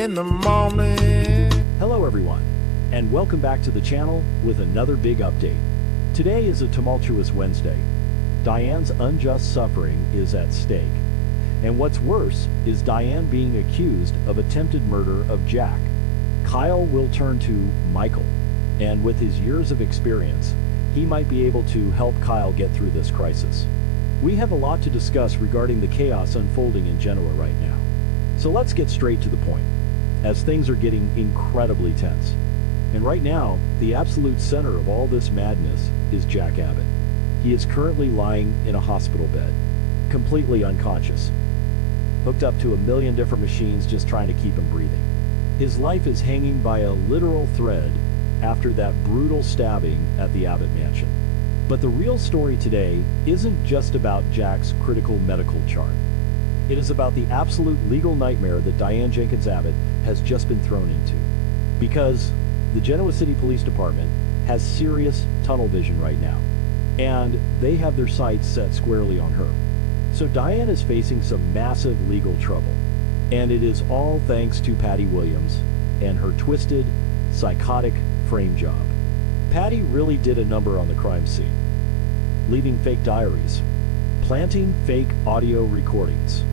in the morning. Hello everyone, and welcome back to the channel with another big update. Today is a tumultuous Wednesday. Diane's unjust suffering is at stake. And what's worse is Diane being accused of attempted murder of Jack. Kyle will turn to Michael, and with his years of experience, he might be able to help Kyle get through this crisis. We have a lot to discuss regarding the chaos unfolding in Genoa right now. So let's get straight to the point, as things are getting incredibly tense. And right now, the absolute center of all this madness is Jack Abbott. He is currently lying in a hospital bed, completely unconscious, hooked up to a million different machines just trying to keep him breathing. His life is hanging by a literal thread after that brutal stabbing at the Abbott mansion. But the real story today isn't just about Jack's critical medical chart. It is about the absolute legal nightmare that Diane Jenkins Abbott has just been thrown into. Because the Genoa City Police Department has serious tunnel vision right now, and they have their sights set squarely on her. So Diane is facing some massive legal trouble, and it is all thanks to Patty Williams and her twisted, psychotic frame job. Patty really did a number on the crime scene, leaving fake diaries, planting fake audio recordings,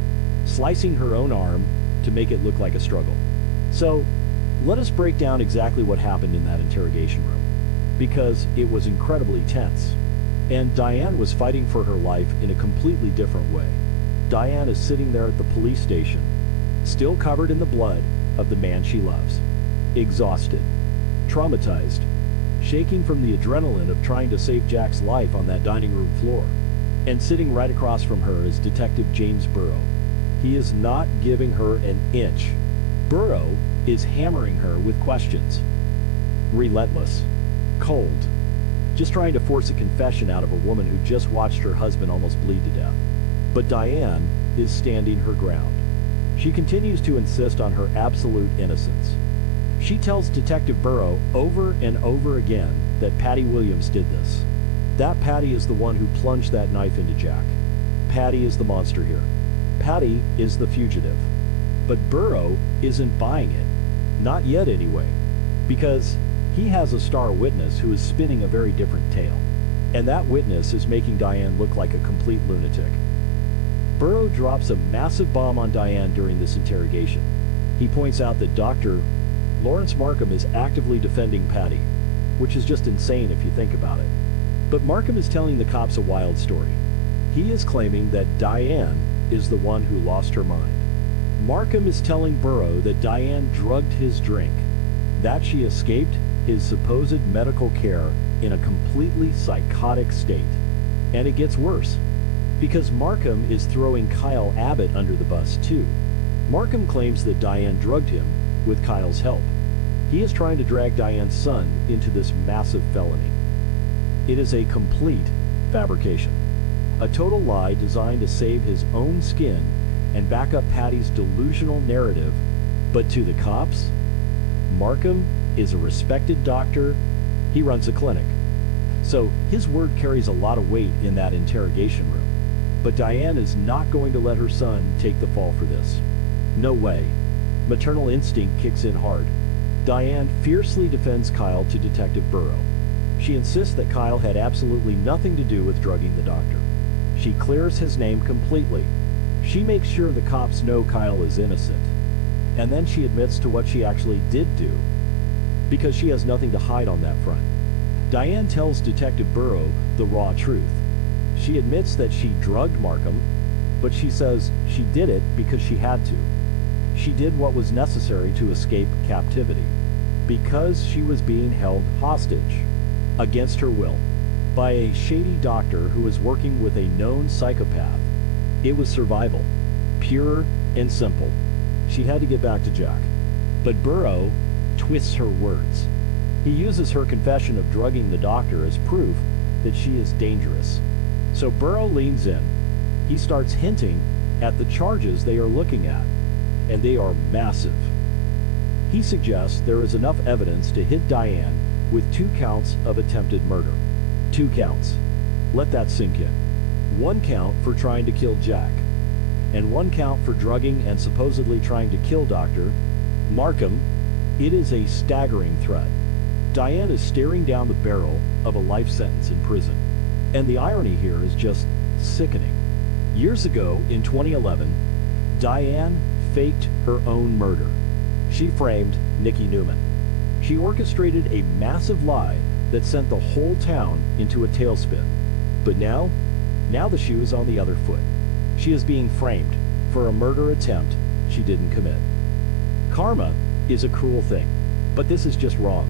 slicing her own arm to make it look like a struggle. So, let us break down exactly what happened in that interrogation room, because it was incredibly tense, and Diane was fighting for her life in a completely different way. Diane is sitting there at the police station, still covered in the blood of the man she loves, exhausted, traumatized, shaking from the adrenaline of trying to save Jack's life on that dining room floor. And sitting right across from her is Detective James Burrow. He is not giving her an inch. Burrow is hammering her with questions. Relentless. Cold. Just trying to force a confession out of a woman who just watched her husband almost bleed to death. But Diane is standing her ground. She continues to insist on her absolute innocence. She tells Detective Burrow over and over again that Patty Williams did this. That Patty is the one who plunged that knife into Jack. Patty is the monster here. Patty is the fugitive. But Burrow isn't buying it. Not yet anyway. Because he has a star witness who is spinning a very different tale. And that witness is making Diane look like a complete lunatic. Burrow drops a massive bomb on Diane during this interrogation. He points out that Dr. Lawrence Markham is actively defending Patty, which is just insane if you think about it. But Markham is telling the cops a wild story. He is claiming that Diane is the one who lost her mind. Markham is telling Burrow that Diane drugged his drink, that she escaped his supposed medical care in a completely psychotic state. And it gets worse, because Markham is throwing Kyle Abbott under the bus too. Markham claims that Diane drugged him with Kyle's help. He is trying to drag Diane's son into this massive felony. It is a complete fabrication. A total lie designed to save his own skin and back up Patty's delusional narrative. But to the cops, Markham is a respected doctor. He runs a clinic. So his word carries a lot of weight in that interrogation room. But Diane is not going to let her son take the fall for this. No way. Maternal instinct kicks in hard. Diane fiercely defends Kyle to Detective Burrow. She insists that Kyle had absolutely nothing to do with drugging the doctor. She clears his name completely. She makes sure the cops know Kyle is innocent. And then she admits to what she actually did do, because she has nothing to hide on that front. Diane tells Detective Burrow the raw truth. She admits that she drugged Markham, but she says she did it because she had to. She did what was necessary to escape captivity, because she was being held hostage, against her will, by a shady doctor who was working with a known psychopath. It was survival, pure and simple. She had to get back to Jack. But Burrow twists her words. He uses her confession of drugging the doctor as proof that she is dangerous. So Burrow leans in. He starts hinting at the charges they are looking at, and they are massive. He suggests there is enough evidence to hit Diane with 2 counts of attempted murder. 2 counts. Let that sink in. 1 count for trying to kill Jack, and 1 count for drugging and supposedly trying to kill Dr. Markham, it is a staggering threat. Diane is staring down the barrel of a life sentence in prison. And the irony here is just sickening. Years ago, in 2011, Diane faked her own murder. She framed Nikki Newman. She orchestrated a massive lie that sent the whole town into a tailspin. But now the shoe is on the other foot. She is being framed for a murder attempt she didn't commit. Karma is a cruel thing, but this is just wrong.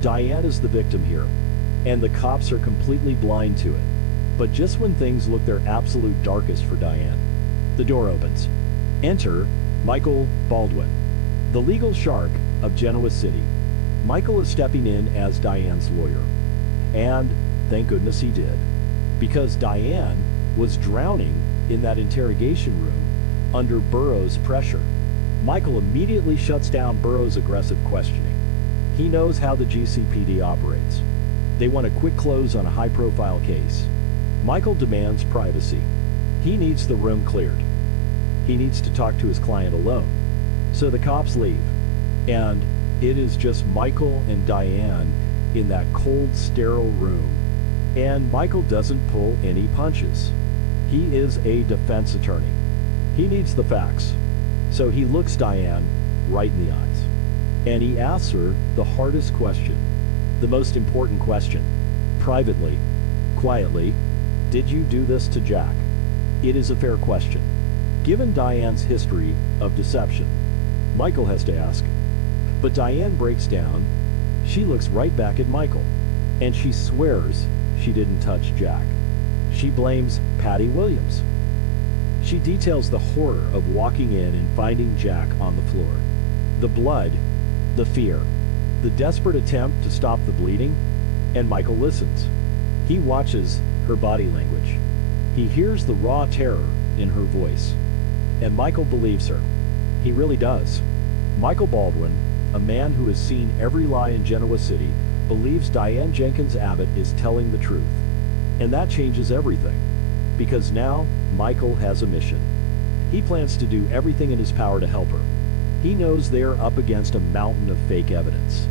Diane is the victim here, and the cops are completely blind to it. But just when things look their absolute darkest for Diane, the door opens. Enter Michael Baldwin, the legal shark of Genoa City. Michael is stepping in as Diane's lawyer. And thank goodness he did, because Diane was drowning in that interrogation room under Burroughs' pressure. Michael immediately shuts down Burroughs' aggressive questioning. He knows how the GCPD operates. They want a quick close on a high-profile case. Michael demands privacy. He needs the room cleared. He needs to talk to his client alone. So the cops leave, and it is just Michael and Diane in that cold, sterile room. And Michael doesn't pull any punches. He is a defense attorney. He needs the facts. So he looks Diane right in the eyes. And he asks her the hardest question, the most important question. Privately, quietly, did you do this to Jack? It is a fair question. Given Diane's history of deception, Michael has to ask. But Diane breaks down. She looks right back at Michael, and she swears she didn't touch Jack. She blames Patty Williams. She details the horror of walking in and finding Jack on the floor. The blood, the fear, the desperate attempt to stop the bleeding, and Michael listens. He watches her body language. He hears the raw terror in her voice. And Michael believes her. He really does. Michael Baldwin, a man who has seen every lie in Genoa City, believes Diane Jenkins Abbott is telling the truth. And that changes everything. Because now, Michael has a mission. He plans to do everything in his power to help her. He knows they are up against a mountain of fake evidence.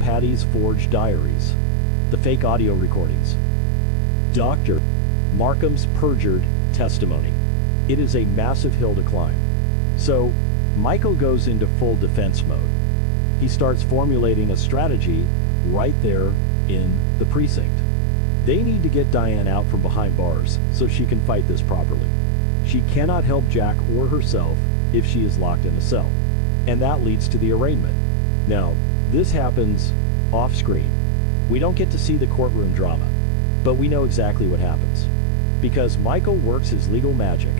Patty's forged diaries, the fake audio recordings, Dr. Markham's perjured testimony. It is a massive hill to climb. So, Michael goes into full defense mode. He starts formulating a strategy right there in the precinct. They need to get Diane out from behind bars so she can fight this properly. She cannot help Jack or herself if she is locked in a cell. And that leads to the arraignment. Now, this happens off screen. We don't get to see the courtroom drama, but we know exactly what happens. Because Michael works his legal magic.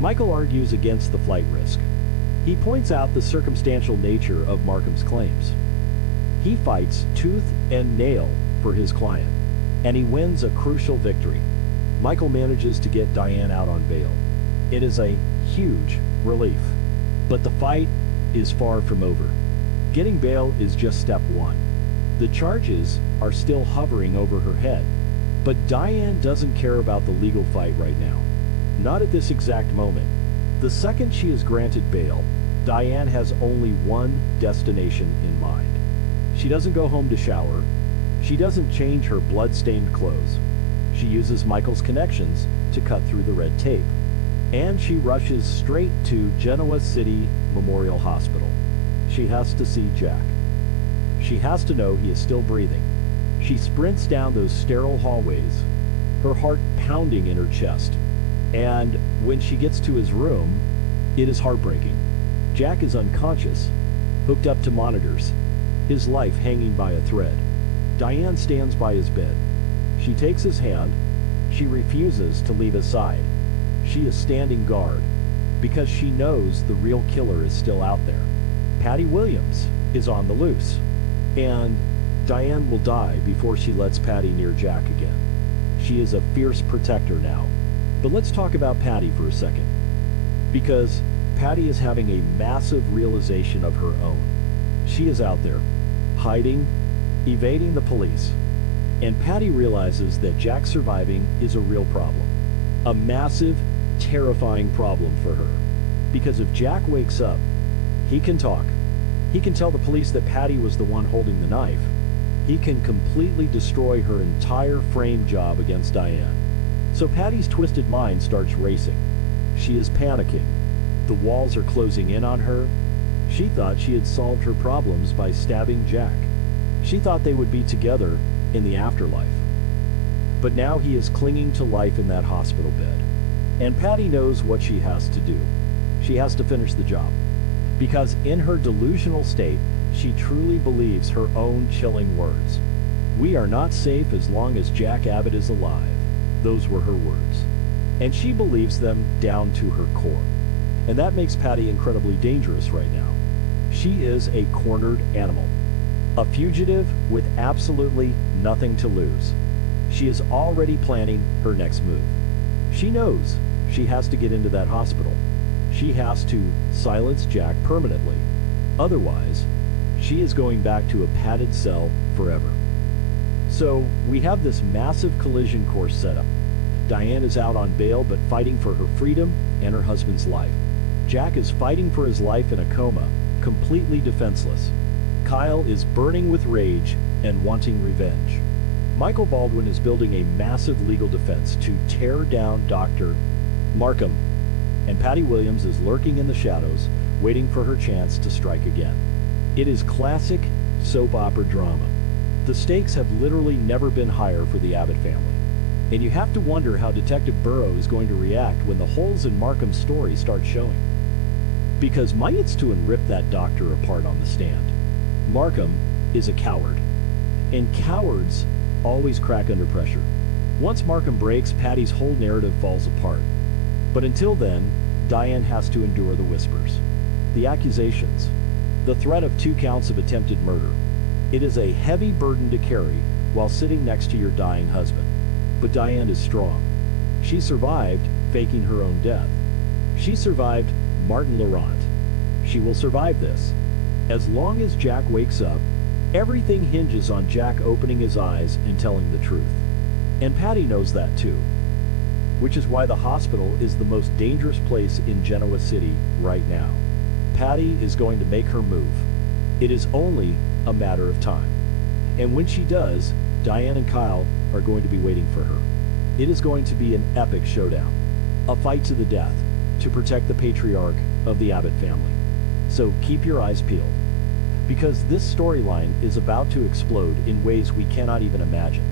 Michael argues against the flight risk. He points out the circumstantial nature of Markham's claims. He fights tooth and nail for his client, and he wins a crucial victory. Michael manages to get Diane out on bail. It is a huge relief. But the fight is far from over. Getting bail is just step one. The charges are still hovering over her head. But Diane doesn't care about the legal fight right now. Not at this exact moment. The second she is granted bail, Diane has only one destination in mind. She doesn't go home to shower. She doesn't change her blood-stained clothes. She uses Michael's connections to cut through the red tape. And she rushes straight to Genoa City Memorial Hospital. She has to see Jack. She has to know he is still breathing. She sprints down those sterile hallways, her heart pounding in her chest. And when she gets to his room, it is heartbreaking. Jack is unconscious, hooked up to monitors, his life hanging by a thread. Diane stands by his bed. She takes his hand. She refuses to leave his side. She is standing guard because she knows the real killer is still out there. Patty Williams is on the loose. And Diane will die before she lets Patty near Jack again. She is a fierce protector now. But let's talk about Patty for a second. Because Patty is having a massive realization of her own. She is out there, hiding, evading the police. And Patty realizes that Jack surviving is a real problem. A massive, terrifying problem for her. Because if Jack wakes up, he can talk. He can tell the police that Patty was the one holding the knife. He can completely destroy her entire frame job against Diane. So Patty's twisted mind starts racing. She is panicking. The walls are closing in on her. She thought she had solved her problems by stabbing Jack. She thought they would be together in the afterlife. But now he is clinging to life in that hospital bed. And Patty knows what she has to do. She has to finish the job. Because in her delusional state, she truly believes her own chilling words. "We are not safe as long as Jack Abbott is alive." Those were her words. And she believes them down to her core. And that makes Patty incredibly dangerous right now. She is a cornered animal. A fugitive with absolutely nothing to lose. She is already planning her next move. She knows she has to get into that hospital. She has to silence Jack permanently. Otherwise, she is going back to a padded cell forever. So, we have this massive collision course set up. Diane is out on bail but fighting for her freedom and her husband's life. Jack is fighting for his life in a coma, completely defenseless. Kyle is burning with rage and wanting revenge. Michael Baldwin is building a massive legal defense to tear down Dr. Markham. And Patty Williams is lurking in the shadows, waiting for her chance to strike again. It is classic soap opera drama. The stakes have literally never been higher for the Abbott family. And you have to wonder how Detective Burrow is going to react when the holes in Markham's story start showing. Because Mike gets to rip that doctor apart on the stand. Markham is a coward. And cowards always crack under pressure. Once Markham breaks, Patty's whole narrative falls apart. But until then, Diane has to endure the whispers, the accusations, the threat of 2 counts of attempted murder. It is a heavy burden to carry while sitting next to your dying husband. But Diane is strong. She survived faking her own death. She survived Martin Laurent. She will survive this. As long as Jack wakes up, everything hinges on Jack opening his eyes and telling the truth. And Patty knows that too. Which is why the hospital is the most dangerous place in Genoa City right now. Patty is going to make her move. It is only a matter of time. And when she does, Diane and Kyle are going to be waiting for her. It is going to be an epic showdown. A fight to the death to protect the patriarch of the Abbott family. So keep your eyes peeled. Because this storyline is about to explode in ways we cannot even imagine.